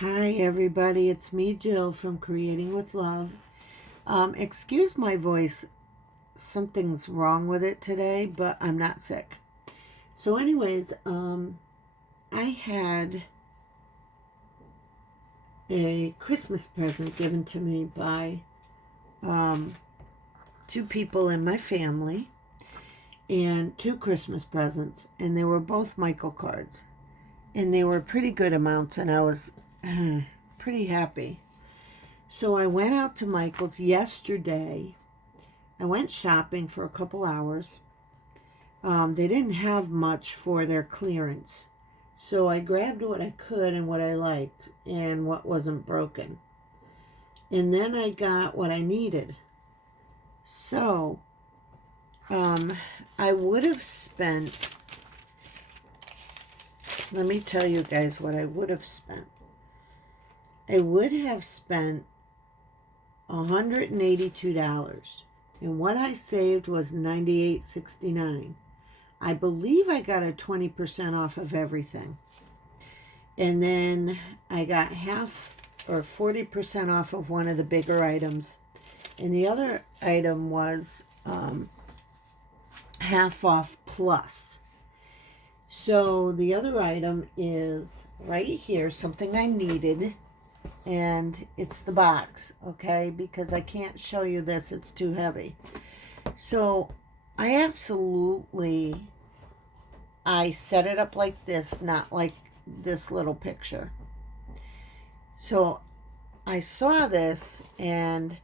Hi everybody, it's me Jill from Creating with Love. Excuse my voice, something's wrong with it today, but I'm not sick. So anyways, I had a Christmas present given to me by two people in my family, and two Christmas presents, and they were both Michael cards, and they were pretty good amounts, and I was pretty happy. So I went out to Michael's yesterday. I went shopping for a couple hours. They didn't have much for their clearance. So I grabbed what I could and what I liked and what wasn't broken. And then I got what I needed. So I would have spent, let me tell you guys what I would have spent. I would have spent $182, and what I saved was $98.69. I believe I got a 20% off of everything, and then I got half or 40% off of one of the bigger items, and the other item was half off plus. So the other item is right here, something I needed. And it's the box, okay? Because I can't show you this, it's too heavy. So I set it up like this, not like this little picture. So I saw this and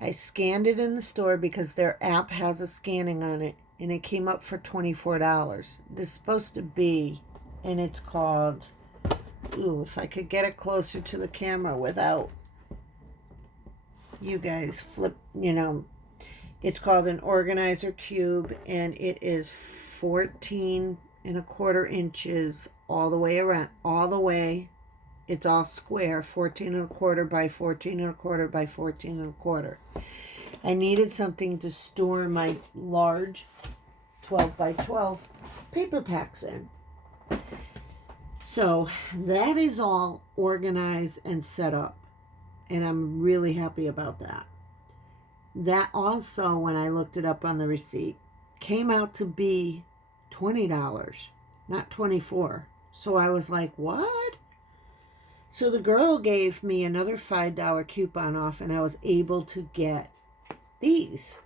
I scanned it in the store because their app has a scanning on it, and it came up for $24. This is supposed to be, and it's called, ooh, if I could get it closer to the camera without you guys it's called an organizer cube, and it is 14 1/4 inches all the way around, it's all square, 14 1/4 by 14 1/4 by 14 1/4. I needed something to store my large 12 by 12 paper packs in. So that is all organized and set up, and I'm really happy about that. That also, when I looked it up on the receipt, came out to be $20, not $24. So I was like, what? So the girl gave me another $5 coupon off, and I was able to get these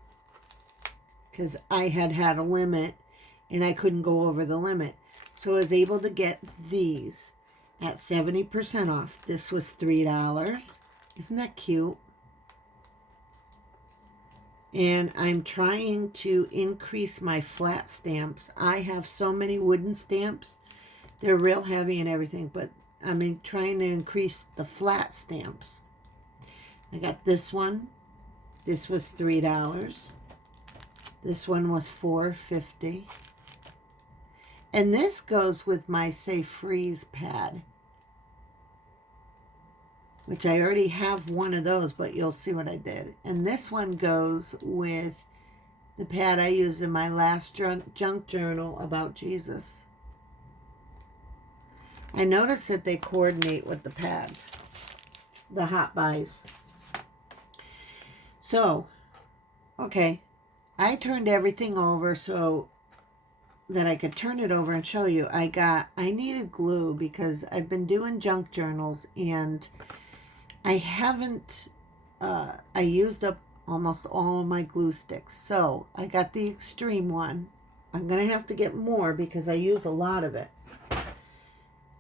because I had a limit and I couldn't go over the limit. So I was able to get these at 70% off. This was $3. Isn't that cute? And I'm trying to increase my flat stamps. I have so many wooden stamps. They're real heavy and everything, but I'm trying to increase the flat stamps. I got this one. This was $3. This one was $4.50. And this goes with my Say Freeze pad, which I already have one of those, but you'll see what I did. And this one goes with the pad I used in my last junk journal about Jesus. I noticed that they coordinate with the pads, the hot buys. So, okay, I turned everything over so that I could turn it over and show you. I needed glue because I've been doing junk journals, and I haven't, I used up almost all of my glue sticks. So I got the extreme one. I'm going to have to get more because I use a lot of it.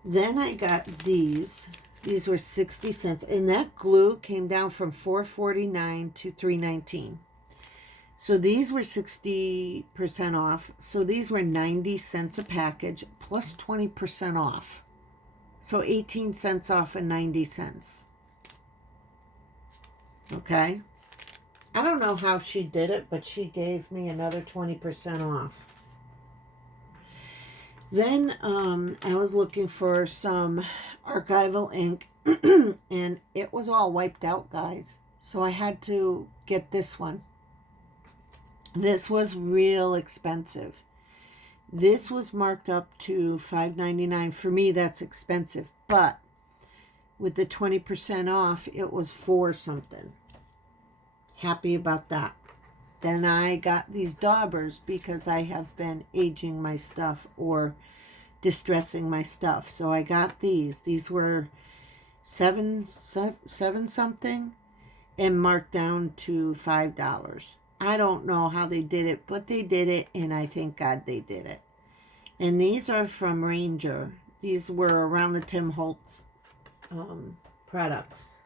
Then I got these. These were 60 cents. And that glue came down from $4.49 to $3.19. So these were 60% off. So these were 90 cents a package plus 20% off. So 18 cents off and 90 cents. Okay. I don't know how she did it, but she gave me another 20% off. Then I was looking for some archival ink, and it was all wiped out, guys. So I had to get this one. This was real expensive. This was marked up to $5.99. For me, that's expensive, but with the 20% off, it was 4 something. Happy about that. Then I got these daubers because I have been aging my stuff or distressing my stuff. So I got these. These were seven something and marked down to $5. I don't know how they did it, but they did it, and I thank God they did it. And these are from Ranger. These were around the Tim Holtz products.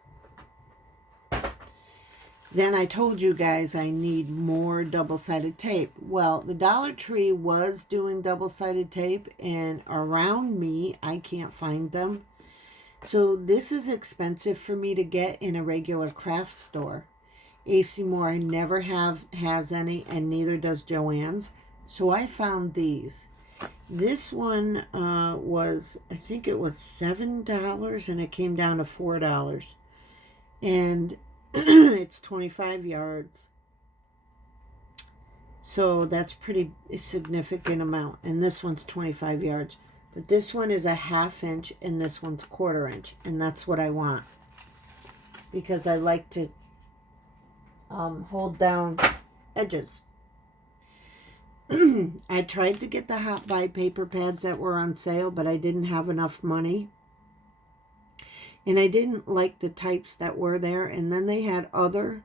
Then I told you guys I need more double-sided tape. Well, the Dollar Tree was doing double-sided tape, and around me, I can't find them. So this is expensive for me to get in a regular craft store. AC Moore never has any, and neither does Joann's. So I found these. This one was, I think it was $7, and it came down to $4. And it's 25 yards. So that's pretty significant amount. And this one's 25 yards. But this one is a 1/2 inch and this one's 1/4 inch. And that's what I want. Because I like to hold down edges. I tried to get the Hot Buy paper pads that were on sale, but I didn't have enough money. And I didn't like the types that were there. And then they had other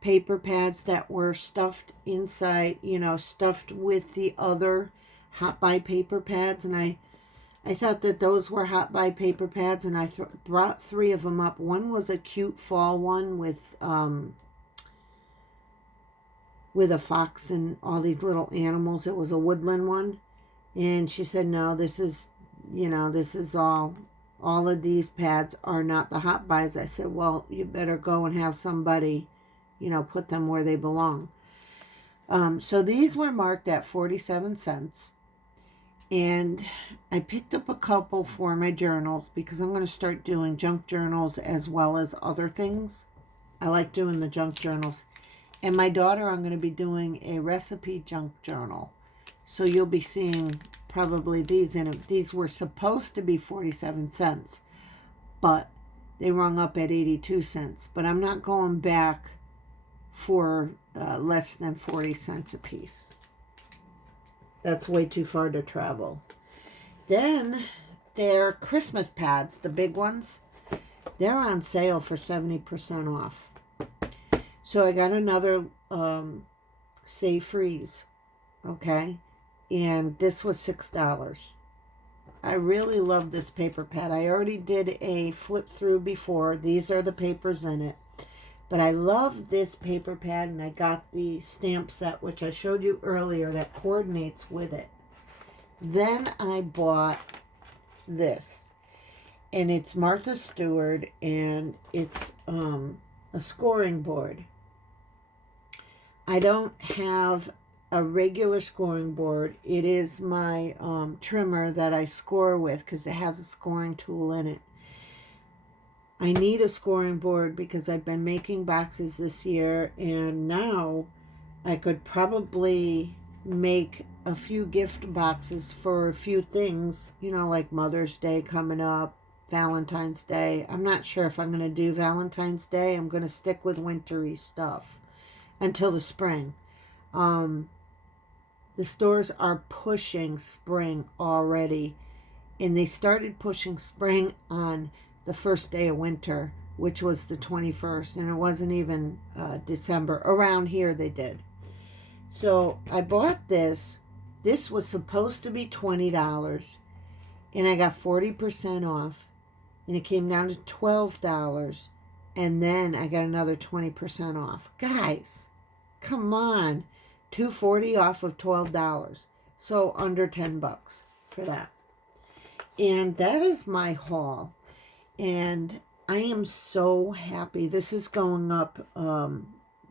paper pads that were stuffed inside, stuffed with the other Hot Buy paper pads. And I thought that those were Hot Buy paper pads. And I brought 3 of them up. One was a cute fall one with a fox and all these little animals. It was a woodland one. And she said, no, this is all of these pads are not the Hot Buys. I said, well, you better go and have somebody, put them where they belong. So these were marked at 47 cents. And I picked up a couple for my journals because I'm going to start doing junk journals as well as other things. I like doing the junk journals. And my daughter, I'm going to be doing a recipe junk journal. So you'll be seeing probably these in it. These were supposed to be 47 cents, but they rung up at 82 cents. But I'm not going back for less than 40 cents a piece. That's way too far to travel. Then their Christmas pads, the big ones, they're on sale for 70% off. So I got another Save Freeze, okay? And this was $6. I really love this paper pad. I already did a flip through before. These are the papers in it. But I love this paper pad, and I got the stamp set, which I showed you earlier, that coordinates with it. Then I bought this. And it's Martha Stewart, and it's a scoring board. I don't have a regular scoring board. It is my trimmer that I score with because it has a scoring tool in it. I need a scoring board because I've been making boxes this year, and now I could probably make a few gift boxes for a few things, like Mother's Day coming up, Valentine's Day. I'm not sure if I'm going to do Valentine's Day. I'm going to stick with wintry stuff until the spring. The stores are pushing spring already, and they started pushing spring on the first day of winter, which was the 21st, and it wasn't even December. Around here they did. So I bought this. This was supposed to be $20, and I got 40% off, and it came down to $12, and then I got another 20% off. Guys, come on. $2.40 off of $12. So under $10 for that. And that is my haul. And I am so happy. This is going up.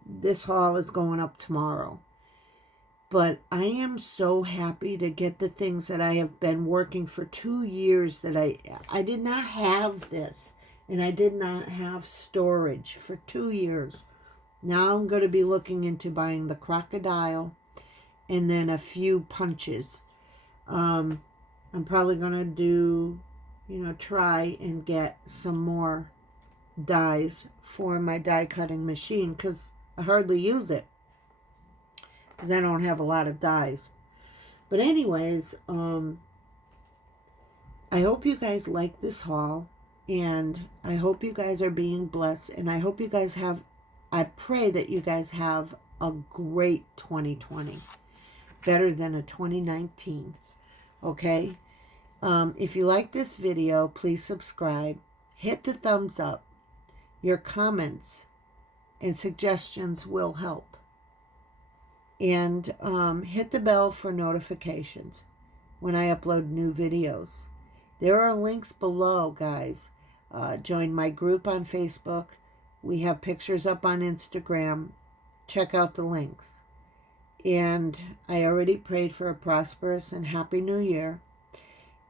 This haul is going up tomorrow. But I am so happy to get the things that I have been working for 2 years that I did not have this. And I did not have storage for 2 years. Now I'm going to be looking into buying the crocodile and then a few punches. I'm probably going to do try and get some more dies for my die cutting machine, because I hardly use it because I don't have a lot of dies. But anyways, I hope you guys like this haul, and I hope you guys are being blessed, and I hope you guys I pray that you guys have a great 2020, better than a 2019. Okay? If you like this video, please subscribe. Hit the thumbs up. Your comments and suggestions will help. And hit the bell for notifications when I upload new videos. There are links below, guys. Join my group on Facebook. We have pictures up on Instagram. Check out the links. And I already prayed for a prosperous and happy new year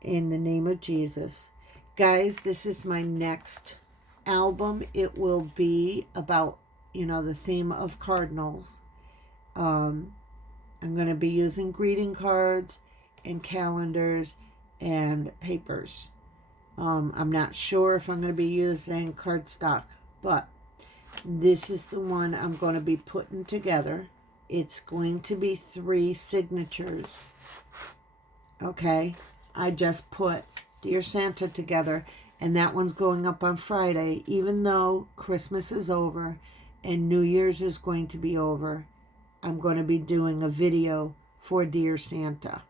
in the name of Jesus. Guys, this is my next album. It will be about, the theme of cardinals. I'm going to be using greeting cards and calendars and papers. I'm not sure if I'm going to be using cardstock, but this is the one I'm going to be putting together. It's going to be 3 signatures. Okay, I just put Dear Santa together, and that one's going up on Friday, even though Christmas is over and New Year's is going to be over. I'm going to be doing a video for Dear Santa.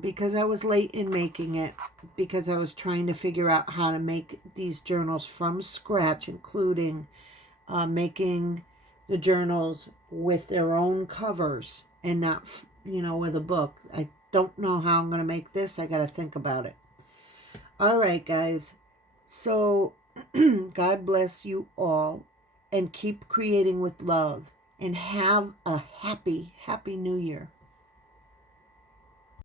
Because I was late in making it, because I was trying to figure out how to make these journals from scratch, including making the journals with their own covers and not, with a book. I don't know how I'm going to make this. I got to think about it. All right, guys. So God bless you all, and keep creating with love, and have a happy, happy new year.